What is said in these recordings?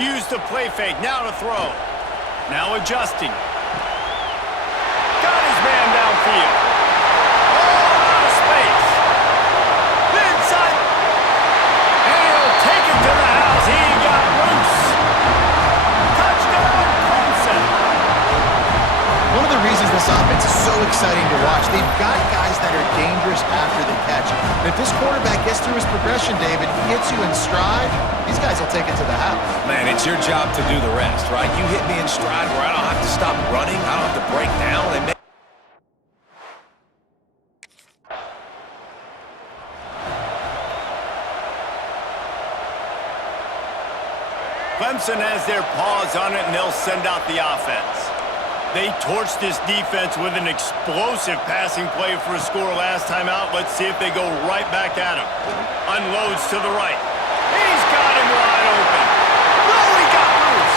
Use the play fake, now to throw. Now adjusting. Got his man downfield. All out of space. Inside. And he'll take it to the house. He got loose. Touchdown, Clemson. One of the reasons this offense is so exciting to watch, they've got guys that are dangerous after the catch. And if this quarterback gets through his progression, David, hits you in stride, these guys will take it to the house. Man, it's your job to do the rest, right? You hit me in stride where I don't have to stop running. I don't have to break down. Clemson has their paws on it, and they'll send out the offense. They torched this defense with an explosive passing play for a score last time out. Let's see if they go right back at him. Unloads to the right. He's got him wide open. No, he got loose.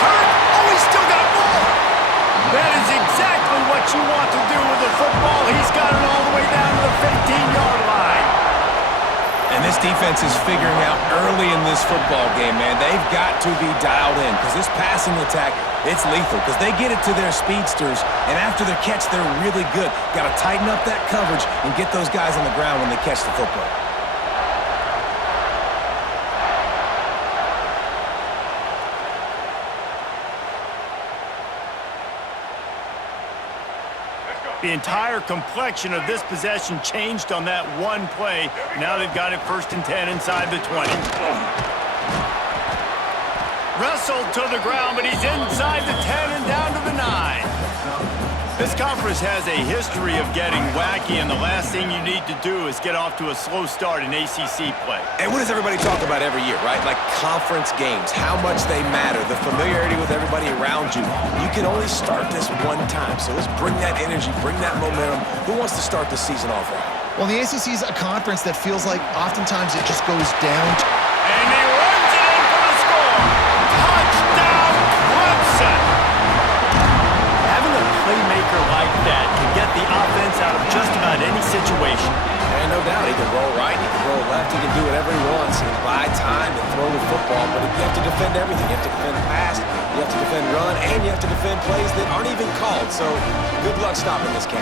Turn. Oh, he's still got more. That is exactly what you want to do with the football. He's got it all the way down to the 15-yard line. And this defense is figuring out early in this football game, man. They've got to be dialed in because this passing attack, it's lethal because they get it to their speedsters, and after their catch, they're really good. Got to tighten up that coverage and get those guys on the ground when they catch the football. The entire complexion of this possession changed on that one play. Now they've got it 1st and 10 inside the 20. Wrestled to the ground, but he's inside the 10 and down to the 9. This conference has a history of getting wacky, and the last thing you need to do is get off to a slow start in ACC play. And what does everybody talk about every year, right? Like conference games, how much they matter, the familiarity with everybody around you. You can only start this one time, so let's bring that energy, bring that momentum. Who wants to start the season off right? Well, the ACC is a conference that feels like oftentimes it just goes down. And he runs it in for the score. Touchdown, Clemson. Having a playmaker like that can get the offense out of just about any situation. And no doubt, he can roll right, he can roll left, he can do whatever he wants. He can buy time and throw the football, but you have to defend everything. You have to defend pass, you have to defend run, and you have to defend plays that aren't even called. So good luck stopping this game.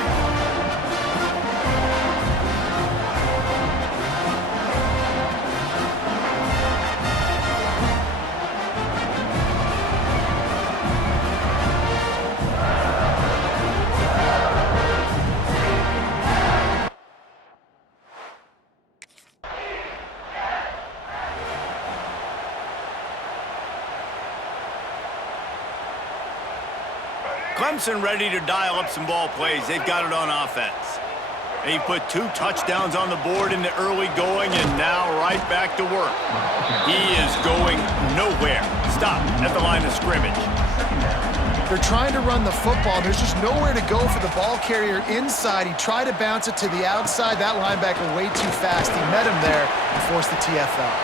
Clemson ready to dial up some ball plays. They've got it on offense. They put 2 touchdowns on the board in the early going, and now right back to work. He is going nowhere. Stop at the line of scrimmage. They're trying to run the football. There's just nowhere to go for the ball carrier inside. He tried to bounce it to the outside. That linebacker way too fast. He met him there and forced the TFL.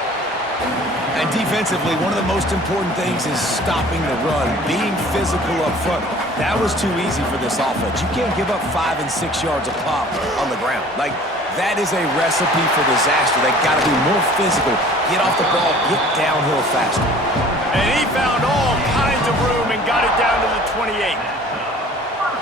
And defensively, one of the most important things is stopping the run, being physical up front. That was too easy for this offense. You can't give up 5 and 6 yards a pop on the ground. Like, that is a recipe for disaster. They got to be more physical, get off the ball, get downhill faster. And he found all kinds of room and got it down to the 28.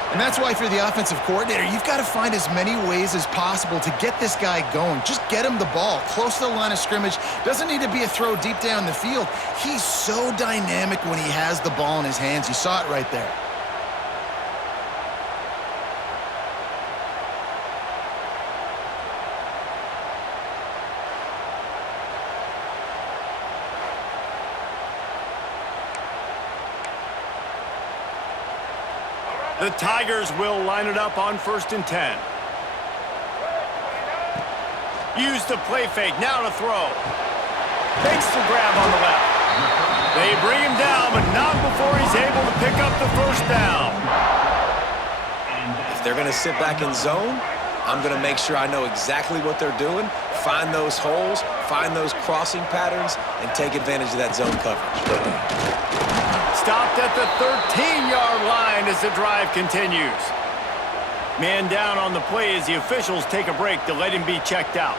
And that's why, if you're the offensive coordinator, you've got to find as many ways as possible to get this guy going. Just get him the ball close to the line of scrimmage. Doesn't need to be a throw deep down the field. He's so dynamic when he has the ball in his hands. You saw it right there. The Tigers will line it up on 1st and 10. Use the play fake, now to throw. Makes the grab on the left. They bring him down, but not before he's able to pick up the 1st down. If they're going to sit back in zone, I'm going to make sure I know exactly what they're doing, find those holes, find those crossing patterns, and take advantage of that zone coverage. Stopped at the 13-yard line as the drive continues. Man down on the play as the officials take a break to let him be checked out.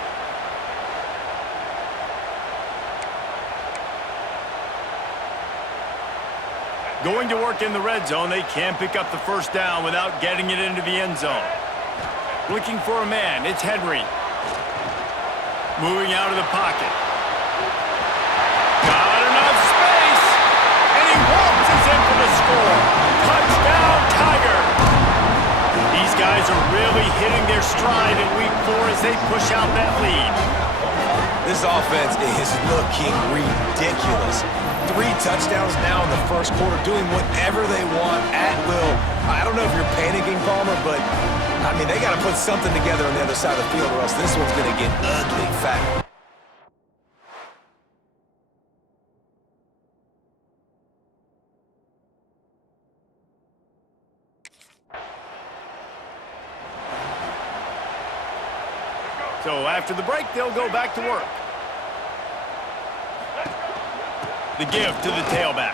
Going to work in the red zone, they can't pick up the first down without getting it into the end zone. Looking for a man, it's Henry. Moving out of the pocket. Got enough space, and he waltzes in for the score. Touchdown, Tiger! These guys are really hitting their stride in week 4 as they push out that lead. This offense is looking ridiculous. 3 touchdowns now in the first quarter, doing whatever they want at will. I don't know if you're panicking, Palmer, but, I mean, they got to put something together on the other side of the field or else this one's going to get ugly fast. So after the break, they'll go back to work. The give to the tailback.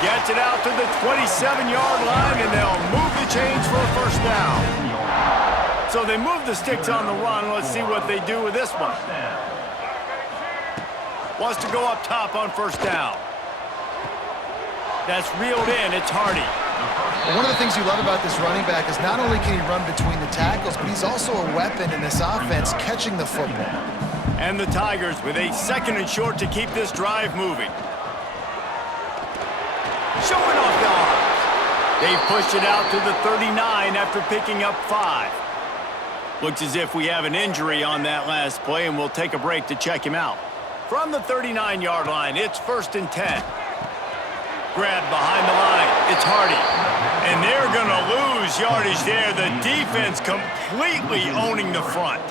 Gets it out to the 27-yard line, and they'll move the chains for a first down. So they move the sticks on the run. Let's see what they do with this one. Wants to go up top on first down. That's reeled in. It's Hardy. One of the things you love about this running back is not only can he run between the tackles, but he's also a weapon in this offense catching the football. And the Tigers with a 2nd and short to keep this drive moving. Showing off the arms. They pushed it out to the 39 after picking up 5. Looks as if we have an injury on that last play, and we'll take a break to check him out. From the 39-yard line, it's 1st and 10. Grab behind the line. It's Hardy. And they're going to lose yardage there. The defense completely owning the front.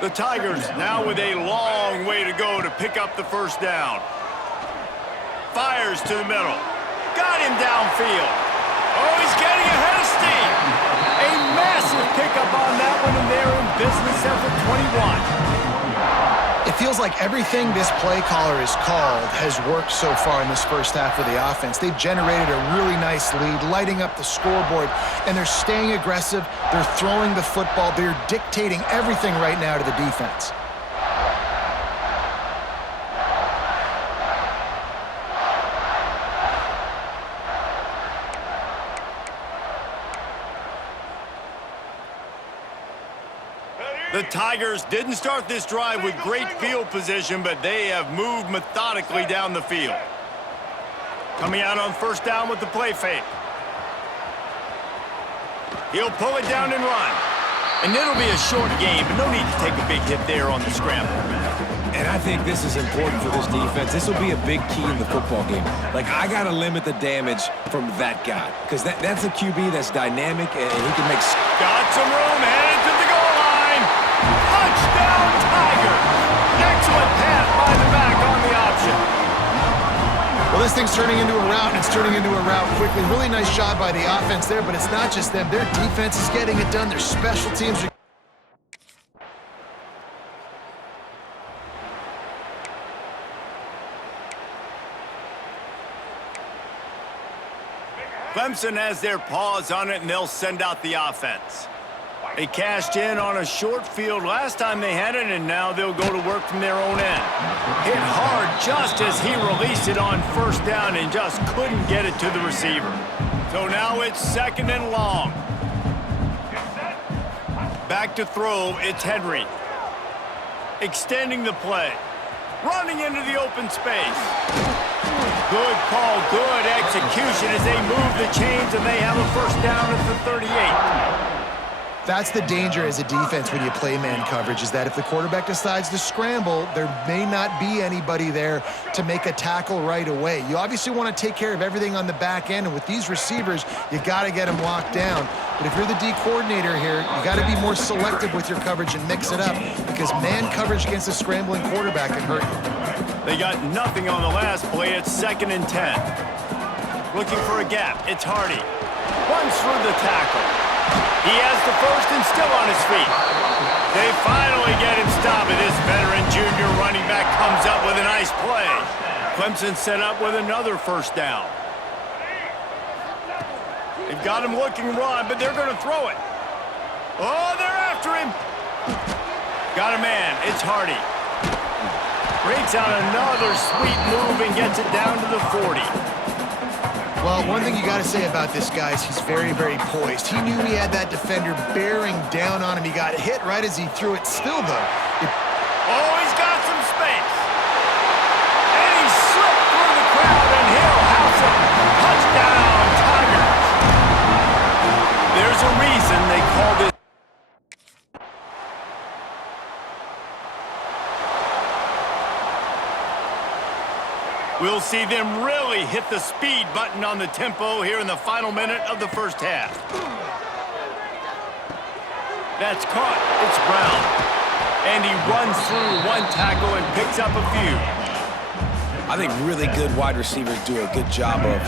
The Tigers now with a long way to go to pick up the first down. Fires to the middle. Got him downfield. Oh, he's getting ahead of steam. A massive pickup on that one, and they're in business at the 21. It feels like everything this play caller has called has worked so far in this first half of the offense. They've generated a really nice lead, lighting up the scoreboard, and they're staying aggressive. They're throwing the football. They're dictating everything right now to the defense. The Tigers didn't start this drive with great field position, but they have moved methodically down the field. Coming out on first down with the play fake. He'll pull it down and run. And it'll be a short game, but no need to take a big hit there on the scramble. And I think this is important for this defense. This will be a big key in the football game. Like, I got to limit the damage from that guy, because that's a QB that's dynamic, and he can make... Got some room, headed to the goal line. Touchdown, Tiger. Excellent pass by the back on the option. Well, this thing's turning into a route, and it's turning into a route quickly. Really nice job by the offense there, but it's not just them. Their defense is getting it done. Their special teams are... Clemson has their paws on it, and they'll send out the offense. They cashed in on a short field last time they had it, and now they'll go to work from their own end. Hit hard just as he released it on first down and just couldn't get it to the receiver. So now it's 2nd and long. Back to throw, it's Henry. Extending the play. Running into the open space. Good call, good execution as they move the chains, and they have a first down at the 38. That's the danger as a defense when you play man coverage, is that if the quarterback decides to scramble, there may not be anybody there to make a tackle right away. You obviously want to take care of everything on the back end, and with these receivers, you got to get them locked down. But if you're the D coordinator here, you got to be more selective with your coverage and mix it up, because man coverage against a scrambling quarterback can hurt you. They got nothing on the last play. It's 2nd and 10. Looking for a gap. It's Hardy. Runs through the tackle. He has the first and still on his feet. They finally get him stopped, and this veteran junior running back comes up with a nice play. Clemson set up with another first down. They've got him looking run, but they're going to throw it. Oh, they're after him. Got a man. It's Hardy. Breaks out another sweet move and gets it down to the 40. Well, one thing you got to say about this guy is he's very, very poised. He knew he had that defender bearing down on him. He got hit right as he threw it. Still, though, Oh, he's got some space. And he slipped through the crowd, and he'll house it. Touchdown, Tigers. There's a reason they call this. We'll see them really hit the speed button on the tempo here in the final minute of the first half. That's caught. It's Brown. And he runs through one tackle and picks up a few. I think really good wide receivers do a good job of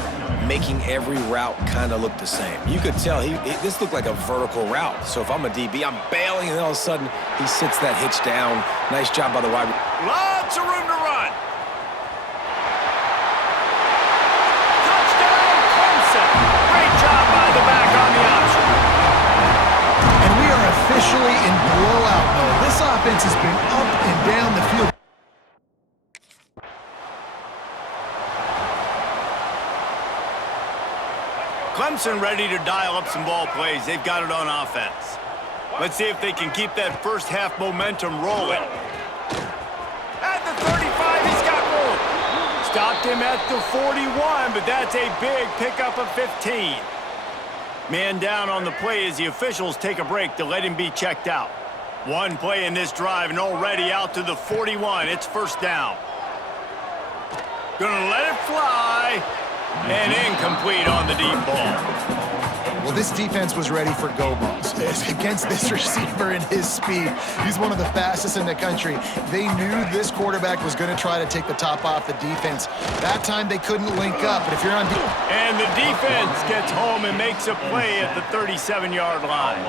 making every route kind of look the same. You could tell this looked like a vertical route. So if I'm a DB, I'm bailing, and all of a sudden he sits that hitch down. Nice job by the wide receiver. Lots of room to run. Touchdown, Clemson. Great job by the back on the option. and we are officially in blowout mode. This offense has been up and down the field. Clemson ready to dial up some ball plays. They've got it on offense. Let's see if they can keep that first half momentum rolling. At the 35, he's got room. Stopped him at the 41, but that's a big pickup of 15. Man down on the play as the officials take a break to let him be checked out. One play in this drive and already out to the 41. It's first down. Gonna let it fly. And incomplete on the deep ball. Well, this defense was ready for go balls. Against this receiver and his speed, he's one of the fastest in the country. They knew this quarterback was going to try to take the top off the defense. That time they couldn't link up, but if you're on and the defense gets home and makes a play at the 37-yard line.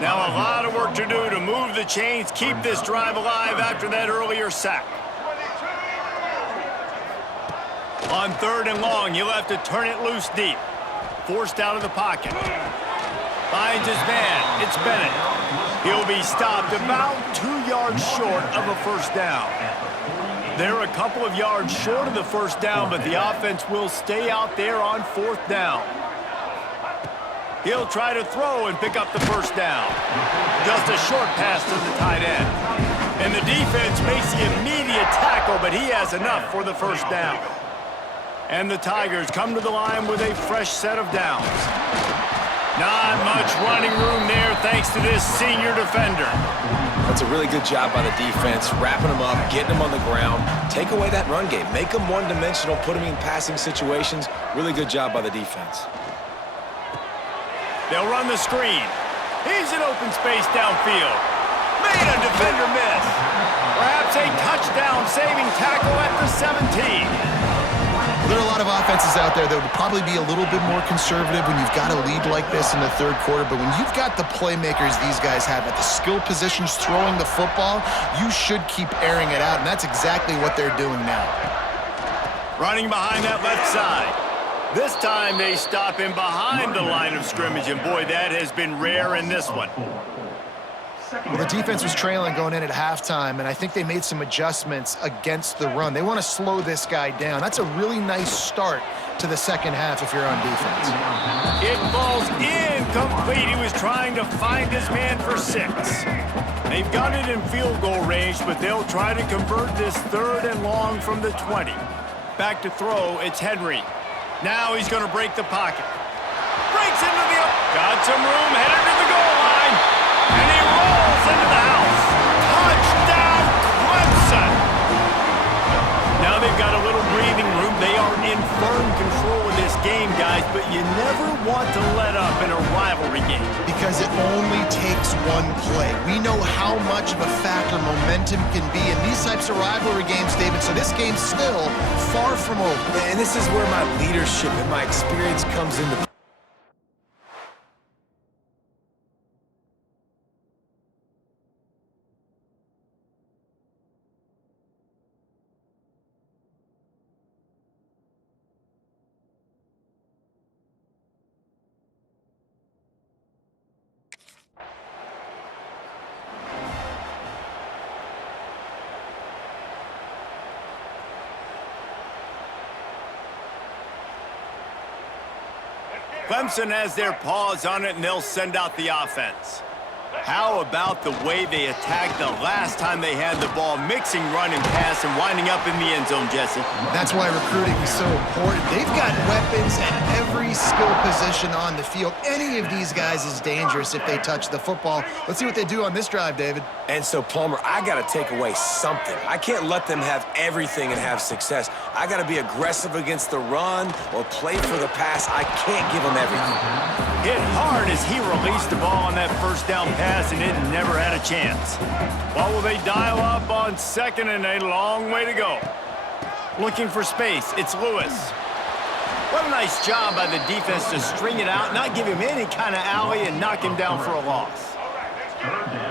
Now a lot of work to do to move the chains, keep this drive alive after that earlier sack. On third and long, he'll have to turn it loose deep. Forced out of the pocket. Finds his man. It's Bennett. He'll be stopped about 2 yards short of a first down. They're a couple of yards short of the first down, but the offense will stay out there on fourth down. He'll try to throw and pick up the first down. Just a short pass to the tight end. And the defense makes the immediate tackle, but he has enough for the first down. And the Tigers come to the line with a fresh set of downs. Not much running room there thanks to this senior defender. That's a really good job by the defense, wrapping them up, getting them on the ground. Take away that run game. Make them one-dimensional, put them in passing situations. Really good job by the defense. They'll run the screen. He's in open space downfield. Made a defender miss. Perhaps a touchdown-saving tackle at the 17. There are a lot of offenses out there that would probably be a little bit more conservative when you've got a lead like this in the third quarter, but when you've got the playmakers these guys have at the skill positions throwing the football, you should keep airing it out, and that's exactly what they're doing now. Running behind that left side. This time they stop him behind the line of scrimmage, and boy, that has been rare in this one. Well, the defense was trailing going in at halftime, and I think they made some adjustments against the run. They want to slow this guy down. That's a really nice start to the second half if you're on defense. It falls incomplete. He was trying to find his man for 6. They've got it in field goal range, but they'll try to convert this third and long from the 20. Back to throw, it's Henry. Now he's going to break the pocket. Breaks into the... Got some room, headed to the goal line. And he rolls into the house. Touchdown, Clemson. Now they've got a little breathing room. They are in firm control of this game, guys, but you never want to let up in a rivalry game. Because it only takes one play. We know how much of a factor momentum can be in these types of rivalry games, David, so this game's still far from over. And this is where my leadership and my experience comes into Clemson has their paws on it, and they'll send out the offense. How about the way they attacked the last time they had the ball, mixing run and pass and winding up in the end zone, Jesse? That's why recruiting is so important. They've got weapons at every skill position on the field. Any of these guys is dangerous if they touch the football. Let's see what they do on this drive, David. And so, Palmer, I got to take away something. I can't let them have everything and have success. I got to be aggressive against the run or play for the pass. I can't give them everything. Hit hard as he released the ball on that first down pass, and it never had a chance. What will they dial up on second and a long way to go? Looking for space, it's Lewis. What a nice job by the defense to string it out, not give him any kind of alley, and knock him down for a loss.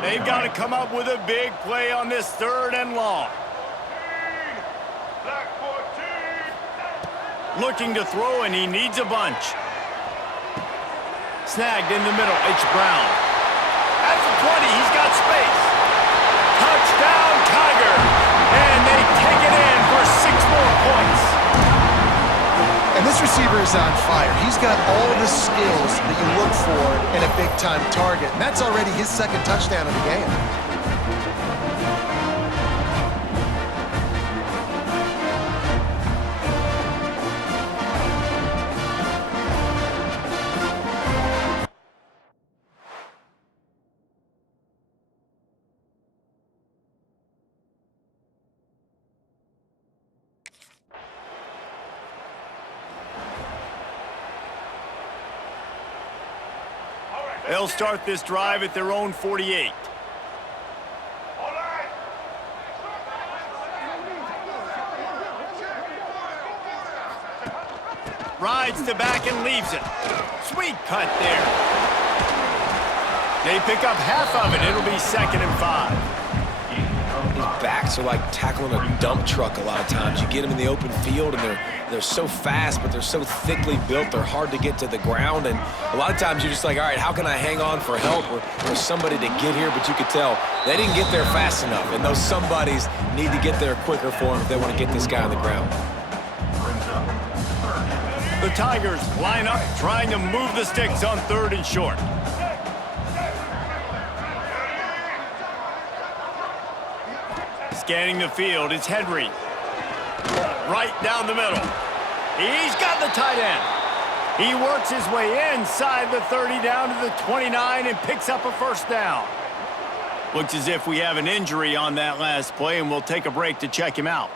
They've got to come up with a big play on this third and long. Looking to throw, and he needs a bunch. Snagged in the middle, it's Brown. At the 20, he's got space. Touchdown, Tigers! And they take it in for 6 more points. And this receiver is on fire. He's got all the skills that you look for in a big-time target. And that's already his second touchdown of the game. They'll start this drive at their own 48. Rides to back and leaves it. Sweet cut there. They pick up half of it. It'll be 2nd and 5. These backs are like tackling a dump truck a lot of times. You get them in the open field, and they're so fast, but they're so thickly built, they're hard to get to the ground. And a lot of times you're just like, all right, how can I hang on for help or somebody to get here? But you could tell they didn't get there fast enough, and those somebodies need to get there quicker for them if they want to get this guy on the ground. The Tigers line up, trying to move the sticks on 3rd and short. Scanning the field, it's Henry. Right down the middle. He's got the tight end. He works his way inside the 30 down to the 29 and picks up a 1st down. Looks as if we have an injury on that last play, and we'll take a break to check him out.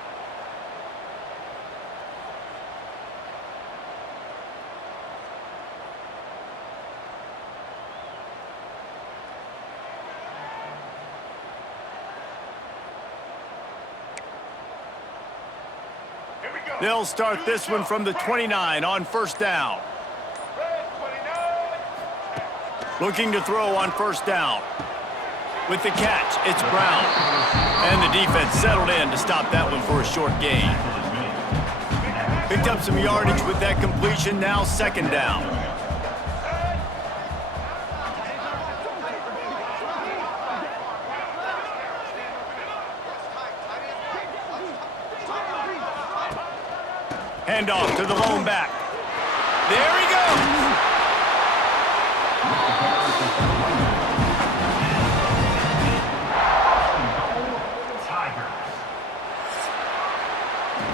They'll start this one from the 29 on 1st down. Looking to throw on 1st down. With the catch, it's Brown. And the defense settled in to stop that one for a short gain. Picked up some yardage with that completion, now 2nd down. Handoff to the lone back. There he goes.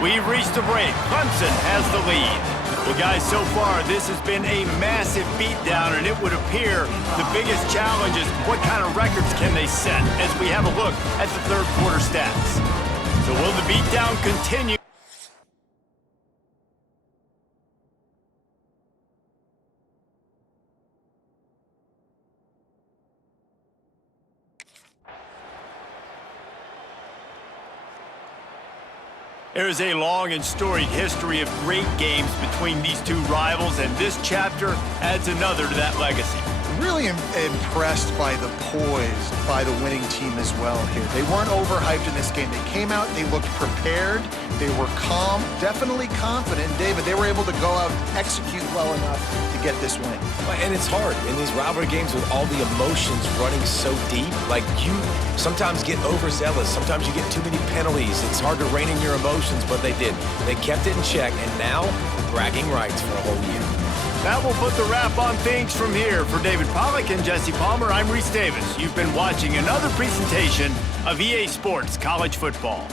We've reached a break. Clemson has the lead. Well, guys, so far this has been a massive beatdown, and it would appear the biggest challenge is what kind of records can they set as we have a look at the 3rd quarter stats. So will the beatdown continue? There is a long and storied history of great games between these two rivals, and this chapter adds another to that legacy. Really impressed by the poise by the winning team as well here. They weren't overhyped in this game. They came out, they looked prepared, they were calm, definitely confident. David, they were able to go out and execute well enough to get this win. And it's hard in these rivalry games with all the emotions running so deep. Like, you sometimes get overzealous. Sometimes you get too many penalties. It's hard to rein in your emotions, but they did. They kept it in check, and now bragging rights for a whole year. That will put the wrap on things from here. For David Pollack and Jesse Palmer, I'm Reese Davis. You've been watching another presentation of EA Sports College Football.